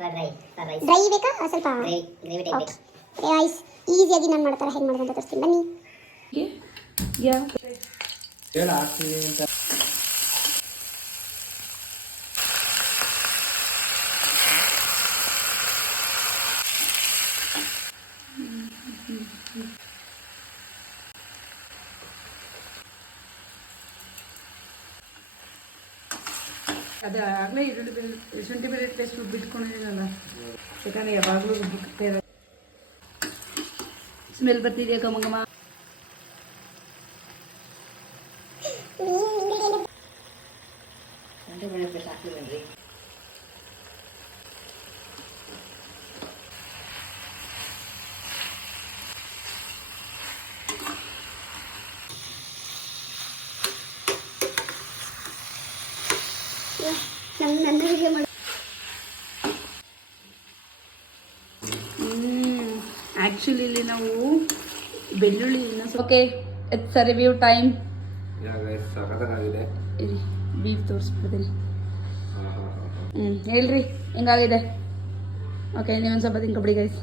Dry ಬೇಕಾ ಸ್ವಲ್ಪ rice ಈಸಿಯಾಗಿ ನಾನು ಮಾಡ್ತಾರೆ ಹೆಂಗೆ ಮಾಡೋದು ಅಂತ ತೋರಿಸ್ತೀನಿ ಬನ್ನಿ. ಅದೇ ಆಗಲೇ ಶುಂಠಿ ಬೆಳ್ಳುಳ್ಳಿ ಪೇಸ್ಟ್ ಬಿಟ್ಕೊಂಡಿದ್ದೀನಲ್ಲ, ಯಾಕಂದರೆ ಯಾವಾಗಲೂ ಸ್ಮೆಲ್ ಬರ್ತಿದೆಯಾ ಘಮ ಘಮ. ಶುಂಠಿ ಬೆಳ್ಳುಳ್ಳಿ ಪೇಸ್ಟ್ ಹಾಕ್ತೀವಿ ಆ್ಯಕ್ಚುಲಿ ಇಲ್ಲಿ ನಾವು ಬೆಳ್ಳುಳ್ಳಿ okay it's a review time. Beef ತೋರಿಸ್ಬಿಡ್ತೀನಿ. ಹೇಳ್ರಿ ಹೆಂಗಾಗಿದೆ. ಓಕೆ ನೀವೊಂದು ಸ್ವಲ್ಪ ತಿನ್ಕೊಬಿಡಿ ಗೈಸ್.